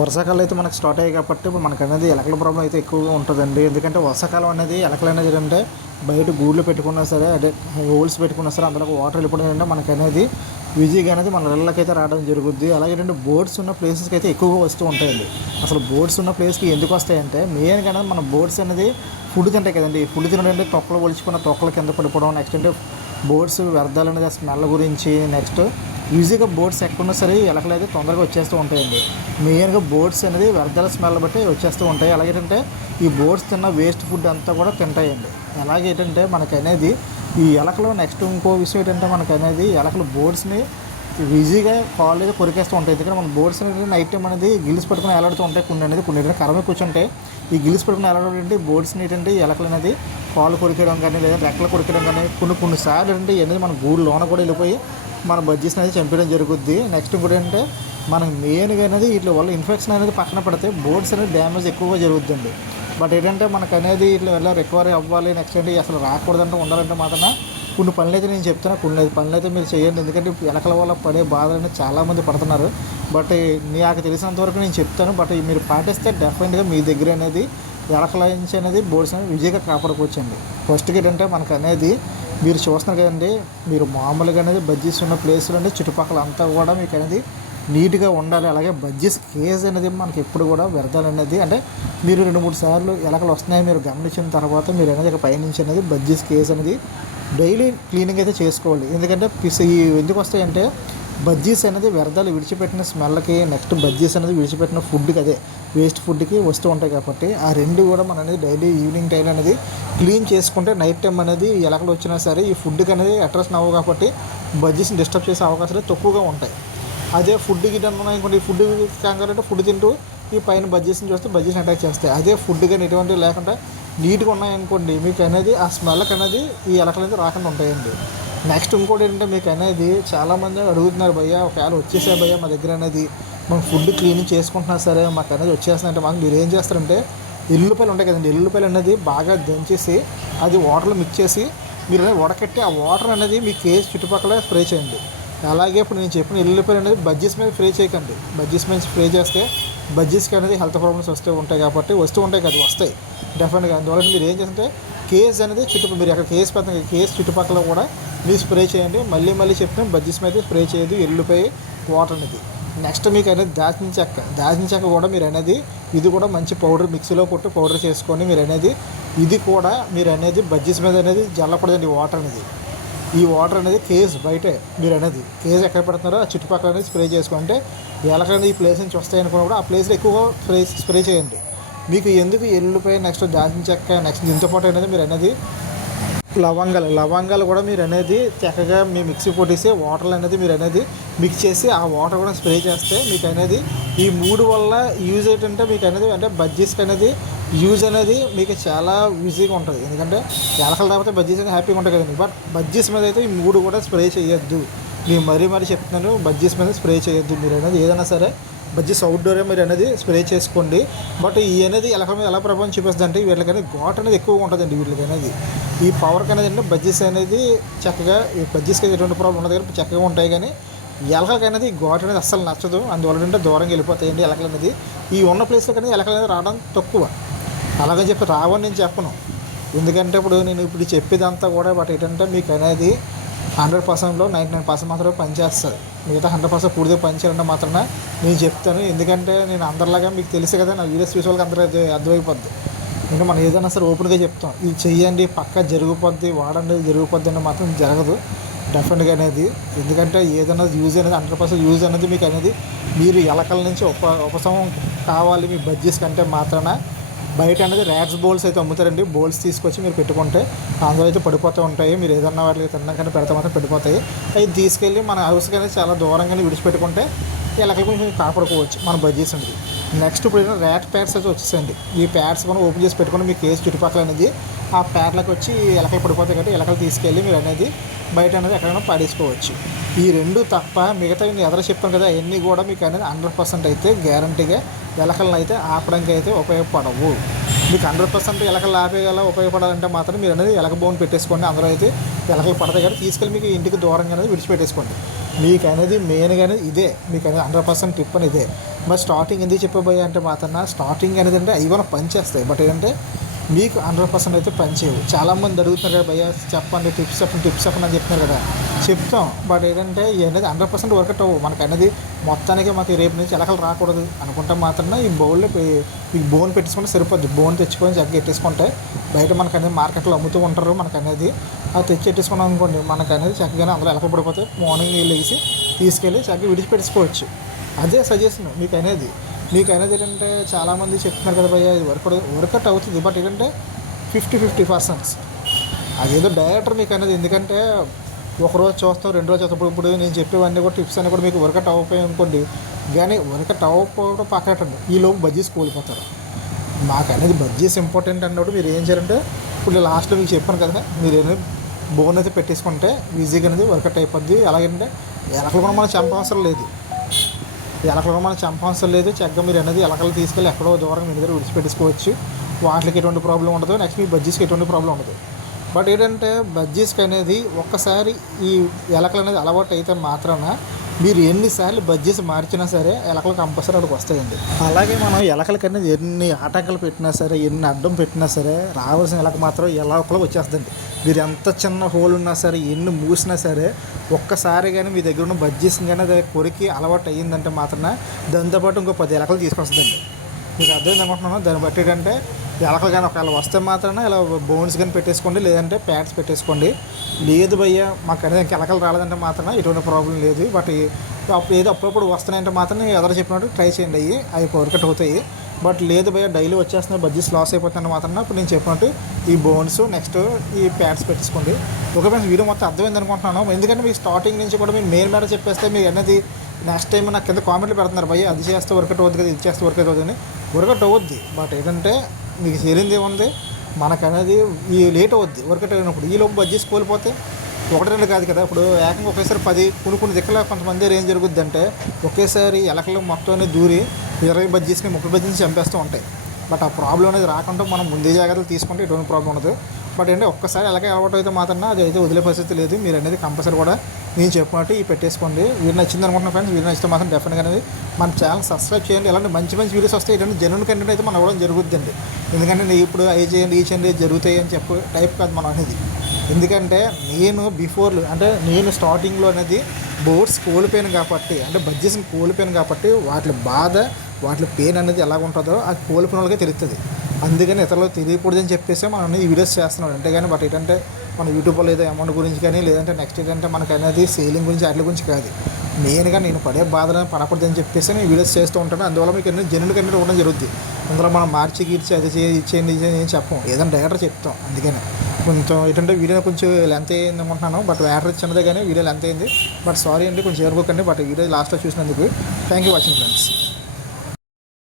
వర్షాకాలం అయితే మనకు స్టార్ట్ అయ్యాయి కాబట్టి మనకు అనేది ఎలకల ప్రాబ్లం అయితే ఎక్కువగా ఉంటుందండి. ఎందుకంటే వర్షాకాలం అనేది ఎలకలు అనేది ఏంటంటే బయట గూళ్ళు పెట్టుకున్నా సరే అదే హోల్స్ పెట్టుకున్నా సరే అందులో వాటర్ వెళ్ళిపోవడం ఏంటంటే మనకు అనేది ఈజీగా అనేది మన ఇళ్ళకి అయితే రావడం జరుగుద్ది. అలాగే రెండు బోర్డ్స్ ఉన్న ప్లేసెస్కి అయితే ఎక్కువగా వస్తూ ఉంటాయండి. అసలు బోర్డ్స్ ఉన్న ప్లేస్కి ఎందుకు వస్తాయంటే మెయిన్గా అనేది మన బోర్డ్స్ అనేది ఫుడ్ తింటాయి కదండి. ఫుడ్ తినడం తొక్కలు ఒలిచుకున్న తొక్కలు కింద పడిపోవడం నెక్స్ట్ అంటే బోర్డ్స్ వ్యర్థాలు అనేది స్మెల్ గురించి నెక్స్ట్ ఈజీగా బోర్డ్స్ ఎక్కడున్నా సరే ఎలకలు అయితే తొందరగా వచ్చేస్తూ ఉంటాయండి. మెయిన్గా బోర్డ్స్ అనేది వ్యర్థాల స్మెల్ బట్టి వచ్చేస్తూ ఉంటాయి. అలాగేంటంటే ఈ బోర్డ్స్ తిన్న వేస్ట్ ఫుడ్ అంతా కూడా తింటాయండి. అలాగే ఏంటంటే మనకి అనేది ఈ ఎలకలు నెక్స్ట్ ఇంకో విషయం ఏంటంటే మనకి అనేది ఎలకలు బోర్డ్స్ని ఈజీగా కాళ్ళు అయితే కొరికేస్తూ ఉంటాయి. ఎందుకంటే మన బోర్డ్స్ అనేది నైట్ టైం అనేది గిల్స్ పట్టుకుని ఎలాడుతూ ఉంటాయి కొన్ని అనేది కొన్ని కరమే కూర్చుంటే. ఈ గిల్స్ పట్టుకుని ఎలాడడం ఏంటి? బోర్డ్స్ని ఏంటంటే ఎలకలు అనేది కాళ్ళు కొరికేయడం కానీ లేదా రెక్కలు కొరికేయడం కానీ కొన్ని కొన్ని సార్లు ఏంటంటే అనేది మన గూడు లోన కూడా వెళ్ళిపోయి మన బడ్జెట్స్ అనేది చంపేయడం జరుగుద్ది. నెక్స్ట్ ఇంకోటి ఏంటంటే మనకు మెయిన్గా అనేది వీటి వల్ల ఇన్ఫెక్షన్ అనేది పక్కన పడితే బోర్డ్స్ అనేది డ్యామేజ్ ఎక్కువగా జరుగుద్దండి. బట్ ఏంటంటే మనకు అనేది ఇట్లా వెళ్ళి రికవరీ అవ్వాలి నెక్స్ట్ అంటే అసలు రాకూడదంటే ఉండాలంటే మాత్రం కొన్ని పనులు అయితే నేను చెప్తున్నా. కొన్ని పనులు అయితే మీరు చేయండి. ఎందుకంటే ఎలకల వల్ల పడే బాధలు చాలామంది పడుతున్నారు. బట్ నాకు తెలిసినంత వరకు నేను చెప్తాను. బట్ మీరు పాటిస్తే డెఫినెట్గా మీ దగ్గర అనేది ఎలకల నుంచి అనేది బోర్డ్స్ అనేది విజయగా కాపాడుకోవచ్చండి. ఫస్ట్కి ఏంటంటే మనకు అనేది మీరు చూస్తున్నారు కదండి మీరు మామూలుగా అనేది బజ్జీస్ ఉన్న ప్లేసులు అంటే చుట్టుపక్కల అంతా కూడా మీకు అనేది నీట్గా ఉండాలి. అలాగే బజ్జీస్ కేజ్ అనేది మనకి ఎప్పుడు కూడా వ్యర్థాలు అనేది అంటే మీరు రెండు మూడు సార్లు ఎలకలు వస్తున్నాయో మీరు గమనించిన తర్వాత మీరు అనేది ఇక పైనుంచి అనేది బజ్జీస్ కేజ్ అనేది డైలీ క్లీనింగ్ అయితే చేసుకోవాలి. ఎందుకంటే పిస్ ఈ ఎందుకు వస్తాయంటే బజ్జీస్ అనేది వ్యర్థాలు విడిచిపెట్టిన స్మెల్కి నెక్స్ట్ బజ్జీస్ అనేది విడిచిపెట్టిన ఫుడ్కి అదే. వేస్ట్ ఫుడ్కి వస్తూ ఉంటాయి కాబట్టి ఆ రెండు కూడా మనం అనేది డైలీ ఈవినింగ్ టైం అనేది క్లీన్ చేసుకుంటే నైట్ టైం అనేది ఎలకలు వచ్చినా సరే ఈ ఫుడ్కి అనేది అట్రాక్షన్ అవ్వవు కాబట్టి బజ్జీస్ని డిస్టర్బ్ చేసే అవకాశాలు తక్కువగా ఉంటాయి. అదే ఫుడ్ గిట్ అనుకోండి ఫుడ్ కంగారంటే ఫుడ్ తింటూ ఈ పైన బజ్జీస్ని చూస్తే బజ్జీస్ని అటాక్ చేస్తాయి. అదే ఫుడ్ కానీ ఎటువంటి లేకుండా నీట్గా ఉన్నాయనుకోండి మీకు అనేది ఆ స్మెల్కి అనేది ఈ ఎలకలు అనేది రాకుండా ఉంటాయండి. నెక్స్ట్ ఇంకోటి ఏంటంటే మీకు అనేది చాలామంది అడుగుతున్నారు భయ్య ఒకవేళ వచ్చేసే భయ్య మా దగ్గర అనేది మనం ఫుడ్ క్లీనింగ్ చేసుకుంటున్నా సరే మాకు అనేది వచ్చేస్తుందంటే మాకు మీరు ఏం చేస్తారంటే ఎల్లుపల్లి ఉంటాయి కదండి ఎల్లుపల్లి అనేది బాగా దంచేసి అది వాటర్లో మిక్స్ చేసి మీరు అనేది వడకట్టి ఆ వాటర్ అనేది మీ కేజ్ చుట్టుపక్కల స్ప్రే చేయండి. అలాగే ఇప్పుడు నేను చెప్పిన ఎల్లుపల్లి అనేది బజ్జీస్ మీద స్ప్రే చేయకండి. బజ్జీస్ మీద స్ప్రే చేస్తే బజ్జీస్కి అనేది హెల్త్ ప్రాబ్లమ్స్ వస్తూ ఉంటాయి కాబట్టి వస్తూ ఉంటాయి కదా వస్తాయి. డెఫినెట్గా అందువల్ల మీరు ఏం చేస్తుంటే కేస్ అనేది చుట్టుపక్కల మీరు అక్కడ కేస్ పెద్ద కేస్ చుట్టుపక్కల కూడా మీరు స్ప్రే చేయండి. మళ్ళీ మళ్ళీ చెప్తే బజ్జీస్ మీద స్ప్రే చేయదు. ఎల్లుపై వాటర్ అనేది. నెక్స్ట్ మీకు అనేది దాచిన చెక్క దాచిన చెక్క కూడా మీరు అనేది ఇది కూడా మంచి పౌడర్ మిక్సీలో కొట్టి పౌడర్ చేసుకొని మీరు అనేది ఇది కూడా మీరు అనేది బజ్జీస్ మీద అనేది జల్లకూడదండి వాటర్ అనేది. ఈ వాటర్ అనేది కేజ్ బయటే మీరు అనేది. కేజ్ ఎక్కడ పెడుతున్నారో ఆ చుట్టుపక్కల అనేది స్ప్రే చేసుకుంటే ఎలాగైనా ఈ ప్లేస్ నుంచి వస్తాయి అనుకున్నప్పుడు ఆ ప్లేస్లో ఎక్కువగా స్ప్రే స్ప్రే చేయండి. మీకు ఎందుకు ఎల్లుపై నెక్స్ట్ దాచిన చెక్క నెక్స్ట్ దీంతో పాటు అనేది మీరు అనేది లవంగాలు. లవంగాలు కూడా మీరు అనేది చక్కగా మీ మిక్సీ కొట్టేసి వాటర్ అనేది మీరు అనేది మిక్స్ చేసి ఆ వాటర్ కూడా స్ప్రే చేస్తే మీకు అనేది ఈ మూడు వల్ల యూజ్ ఏంటంటే మీకు అనేది అంటే బజ్జీస్కి అనేది యూజ్ అనేది మీకు చాలా ఈజీగా ఉంటుంది. ఎందుకంటే ఎలకలు రాకపోతే బజ్జీస్ అనేది హ్యాపీగా ఉంటుంది కదండి. బట్ బజ్జీస్ మీద అయితే ఈ మూడు కూడా స్ప్రే చేయొద్దు. నేను మరీ మరీ చెప్తున్నాను బజ్జీస్ మీద స్ప్రే చేయొద్దు. మీరు అనేది ఏదైనా సరే బజ్జీస్ అవుట్డోరే మీరు అనేది స్ప్రే చేసుకోండి. బట్ ఈ అనేది ఎలక మీద ఎలా ప్రభావం చూపిస్తుంది అంటే వీళ్ళకనేది ఘాట్ అనేది ఎక్కువగా ఉంటుందండి వీళ్ళకి అనేది. ఈ పవర్కి అనేది అంటే బజ్జీస్ అనేది చక్కగా ఈ బజ్జీస్కి ఎటువంటి ప్రాబ్లం ఉండదు కానీ చక్కగా ఉంటాయి కానీ ఎలకలకి అనేది ఘాట్ అనేది అస్సలు నచ్చదు. అందువల్ల అంటే దూరంగా వెళ్ళిపోతాయండి ఎలకలు అనేది. ఈ ఉన్న ప్లేస్లో కానీ ఎలకలు అనేది రావడం తక్కువ. అలాగని చెప్పి రావని నేను చెప్పను. ఎందుకంటే ఇప్పుడు నేను ఇప్పుడు చెప్పేదంతా కూడా బట్ ఏంటంటే మీకు అనేది హండ్రెడ్ పర్సెంట్లో నైంటీ నైన్ పర్సెంట్ మాత్రమే పనిచేస్తుంది మిగతా హండ్రెడ్ పర్సెంట్ పూర్తిగా పనిచేయాలంటే మాత్రమే నేను చెప్తాను. ఎందుకంటే నేను అందరిలాగా మీకు తెలుసు కదా నా వీడియోస్ చూసే వాళ్ళకి అందరూ అర్థమైపోద్ది. నేను మనం ఏదైనా సరే ఓపెన్గా చెప్తాం. ఇది చెయ్యండి పక్క జరిగిపోద్ది వాడండి జరిగిపోద్ది అని మాత్రం జరగదు. డెఫినెట్గా అనేది. ఎందుకంటే ఏదైనా యూజ్ అనేది హండ్రెడ్ పర్సెంట్ యూజ్ అనేది మీకు అనేది మీరు ఎలకల నుంచి ఉప ఉపశమం కావాలి మీ బడ్జెస్ కంటే మాత్రమే. బయట అనేది ర్యాట్స్ బౌల్స్ అయితే అమ్ముతారండి. బౌల్స్ తీసుకొచ్చి మీరు పెట్టుకుంటే అందులో అయితే పడిపోతూ ఉంటాయి. మీరు ఏదన్నా వాటికి తినడం కానీ పెడతా మాత్రం పడిపోతాయి. అవి తీసుకెళ్ళి మన హౌస్కి అనేది చాలా దూరంగానే విడిచిపెట్టుకుంటే ఎలకల కొంచెం కాపాడుకోవచ్చు. మన బజ్జీస్ అనేది. నెక్స్ట్ ఇప్పుడు ర్యాట్ ప్యాడ్స్ అయితే వచ్చేసండి ఈ ప్యాడ్స్ మనం ఓపెన్ చేసి పెట్టుకుని మీ కేసు చుట్టుపక్కల అనేది ఆ ప్యాడ్లకు వచ్చి ఎలకలు పడిపోతాయి కాబట్టి ఎలకలు తీసుకెళ్ళి మీరు అనేది బయట అనేది ఎక్కడైనా పడేసుకోవచ్చు. ఈ రెండు తప్ప మిగతా నేను చెప్పాను కదా అవన్నీ కూడా మీకు అనేది హండ్రెడ్ పర్సెంట్ అయితే గ్యారంటీగా ఎలకలను అయితే ఆపడానికి అయితే ఉపయోగపడవు. మీకు హండ్రెడ్ పర్సెంట్ ఎలకలు ఆపేగల ఉపయోగపడాలంటే మాత్రం మీరు అనేది ఎలక బోన్ పెట్టేసుకోండి. అందరూ అయితే ఎలకలు పడతాయి కాబట్టి తీసుకెళ్ళి మీకు ఇంటికి దూరంగా అనేది విడిచిపెట్టేసుకోండి. మీకు అనేది మెయిన్గా అనేది ఇదే. మీకు అనేది హండ్రెడ్ పర్సెంట్ టిప్ అని ఇదే. మరి స్టార్టింగ్ ఎందుకు చెప్పబోయే అంటే మాత్రం స్టార్టింగ్ అనేది అంటే అవి కూడా పనిచేస్తాయి. బట్ ఏంటంటే మీకు హండ్రెడ్ పర్సెంట్ అయితే పని చేయవు. చాలామంది అడుగుతున్నారు కదా భయ్య చెప్పండి టిప్స్ చెప్పండి టిప్స్ చెప్పండి అని చెప్తున్నారు కదా. చెప్తాం. బట్ ఏంటంటే అనేది హండ్రెడ్ పర్సెంట్ వర్కౌట్ అవ్వు మనకు అనేది మొత్తానికి మాకు రేపు నుంచి ఎలకలు రాకూడదు అనుకుంటే మాత్రమే ఈ బౌల్లో ఈ బోన్ పెట్టేసుకుంటే సరిపోద్ది. బోన్ తెచ్చుకొని చక్కగా ఎట్టేసుకుంటే బయట మనకు అనేది మార్కెట్లో అమ్ముతూ ఉంటారు మనకు అనేది. అది తెచ్చి పెట్టేసుకున్నాం అనుకోండి మనకు అనేది చక్కగానే అందులో ఎలకలు పడిపోతే మార్నింగ్ లేచి తీసుకెళ్ళి చక్కగా విడిచిపెట్టుకోవచ్చు అదే సజెషన్ మీకు అనేది. మీకు అనేది ఏంటంటే చాలామంది చెప్తున్నారు కదా భయ్య ఇది వర్కౌట్ వర్కౌట్ అవుతుంది బట్ ఏంటంటే ఫిఫ్టీ ఫిఫ్టీ పర్సెంట్స్ అదేదో డైరెక్టర్ మీకు అనేది ఎందుకంటే ఒక రోజు చూస్తాం రెండు రోజు చూస్తాం. ఇప్పుడు నేను చెప్పేవన్నీ కూడా టిప్స్ అన్నీ కూడా మీకు వర్కౌట్ అవ్వకపోయి అనుకోండి కానీ వర్కౌట్ అవ్వకపోవడం పక్కటండి ఈ లోపు బజ్జీస్ కోల్పోతారు. మాకు అనేది బడ్జెస్ ఇంపార్టెంట్ అన్నప్పుడు మీరు ఏం చేయాలంటే ఇప్పుడు లాస్ట్లో మీకు చెప్పాను కదా మీరు ఏదైనా బోన్ అయితే పెట్టేసుకుంటే ఈజీగా అనేది వర్కౌట్ అయిపోద్ది. అలాగంటే ఎలకలు కూడా మనం చంపవసరం లేదు. ఎలకలు మనం చంపవసరం లేదు. చక్కగా మీరు అనేది ఎలకలు తీసుకెళ్ళి ఎక్కడో దూరం మీ దగ్గర విడిచిపెట్టుకోవచ్చు వాటికి ఎటువంటి ప్రాబ్లం ఉండదు. నెక్స్ట్ మీ బజ్జీస్కి ఎటువంటి ప్రాబ్లం ఉండదు. బట్ ఏంటంటే బజ్జీస్కి అనేది ఒక్కసారి ఈ ఎలకలు అనేది అలవాటు అయితే మాత్రాన మీరు ఎన్నిసార్లు బడ్జెస్ మార్చినా సరే ఎలకలు కంపల్సరీ అక్కడికి వస్తాయండి. అలాగే మనం ఎలకలకన్నా ఎన్ని ఆటంకాలు పెట్టినా సరే ఎన్ని అడ్డం పెట్టినా సరే రావాల్సిన ఎలక మాత్రం ఎలకలు వచ్చేస్తుంది మీరు ఎంత చిన్న హోల్ ఉన్నా సరే ఎన్ని మూసినా సరే ఒక్కసారి కానీ మీ దగ్గర ఉన్న బడ్జెస్ కానీ అది కొరికి అలవాటు అయ్యిందంటే మాత్రం దాంతోపాటు ఇంకో పది ఎలకలు తీసుకొస్తుందండి. మీకు అర్థమైంది అనుకుంటున్నాను? దాన్ని బట్టి ఏంటంటే ఎలకలు కానీ ఒకవేళ వస్తే మాత్రమే ఇలా బోన్స్ కానీ పెట్టేసుకోండి లేదంటే ప్యాడ్స్ పెట్టేసుకోండి. లేదు భయ్య మాకు అనేది ఇంకా ఎలకలు రాలేదంటే మాత్రం ఎటువంటి ప్రాబ్లం లేదు. బట్ ఈ- ఏదో అప్పుడప్పుడు వస్తున్నాయంటే మాత్రం ఎదరు చెప్పినట్టు ట్రై చేయండి అయ్యి. అవి వర్కౌట్ అవుతాయి. బట్ లేదు భయ్య డైలీ వచ్చేస్తున్నాయి బడ్జెట్స్ లాస్ అయిపోతుంది మాత్రం ఇప్పుడు నేను చెప్పినట్టు ఈ బోన్స్ నెక్స్ట్ ఈ ప్యాడ్స్ పెట్టేసుకోండి. ఒక ఫ్రెండ్స్ వీడియో మొత్తం అర్థమైంది అనుకుంటున్నాను. ఎందుకంటే మీకు స్టార్టింగ్ నుంచి కూడా మీరు మెయిన్ మేర చెప్పేస్తే మీకు అనేది నెక్స్ట్ టైం నాకు కింద కామెంట్లు పెడుతున్నారు. భయ్య అది చేస్తే వర్కౌట్ అవుతుంది కదా ఇది చేస్తే వర్కౌట్ అవుతుంది వర్కౌట్ అవుద్ది. బట్ ఏంటంటే మీకు చేరింది ఏముంది? మనకనేది ఈ లేట్ అవుద్ది. వర్కౌట్ అయినప్పుడు ఈ లోపు బడ్జెస్ కోల్పోతే ఒకటి రెండు కాదు కదా. ఇప్పుడు ఏకంగా ఒకేసారి పది కొన్ని కొన్ని దిక్కల కొంతమంది ఏం జరుగుద్ది అంటే ఒకేసారి ఎలకలు మొత్తం దూరి ఇరవై బడ్జెస్ని ముప్పై బడ్జెస్ని చంపేస్తూ ఉంటాయి. బట్ ఆ ప్రాబ్లం అనేది రాకుండా మనం ముందే జాగ్రత్తలు తీసుకుంటే ఎటువంటి ప్రాబ్లం ఉండదు. బట్ అంటే ఒక్కసారి అలాగే అలవాటు అయితే మాత్రం అది అయితే వదిలే పరిస్థితి లేదు. మీరు అనేది కంపల్సరీ కూడా నేను చెప్పినట్టు ఈ పెట్టేసుకోండి. వీరు నచ్చింది అనుకుంటున్నా ఫ్రెండ్స్ వీరు నచ్చితే మాత్రం డెఫినెట్గా అనేది మన ఛానల్ సబ్స్క్రైబ్ చేయండి. ఇలాంటి మంచి మంచి వీడియోస్ వస్తాయి ఇటువంటి జెన్యున్ కంటెంట్ అయితే మనం ఇవ్వడం జరుగుద్దండి. ఎందుకంటే నేను ఇప్పుడు అవి చేయండి ఈ చేయండి జరుగుతాయి అని చెప్పు టైప్ కాదు మనం అనేది. ఎందుకంటే నేను బిఫోర్ అంటే నేను స్టార్టింగ్లో అనేది బోర్డ్స్ కోల్పోయాను కాబట్టి అంటే బడ్జెట్స్ని కోల్పోయాను కాబట్టి వాటి బాధ వాటి పెయిన్ అనేది ఎలా ఉంటుందో అది కోల్పోయిన వాళ్ళకే తెలుస్తుంది అందుకని ఇతరులకు తెలియకూడదని చెప్పేసి మనం ఈ వీడియోస్ చేస్తున్నాం అంటే కానీ బట్ ఏంటంటే మన యూట్యూబ్లో ఏదో అమౌంట్ గురించి కానీ లేదంటే నెక్స్ట్ ఏంటంటే మనకు అనేది సేలింగ్ గురించి వాటి గురించి కాదు. మెయిన్గా నేను పడే బాధలను పడకూడదని చెప్పేసి నేను వీడియోస్ చేస్తూ ఉంటాను. అందువల్ల మీకు ఎన్నో జెన్యున్ కంటెంట్ ఉండడం జరుగుద్ది. అందులో మనం మార్చి గీర్చి అది చేయి ఇచ్చేయండి చేయండి అని చెప్పం. ఏదైనా డైరెక్టర్ చెప్తాం. అందుకని కొంచెం ఏంటంటే వీడియో కొంచెం లెంత్ అయింది అనుకుంటున్నాను. బట్ యాటర్ చిన్నదే కానీ వీడియో లెంత్ అయింది బట్ సారీ అండి కొంచెం ఏరుకోకండి. బట్ వీడియో లాస్ట్లో చూసినందుకు థ్యాంక్ యూ వాచింగ్ ఫ్రెండ్స్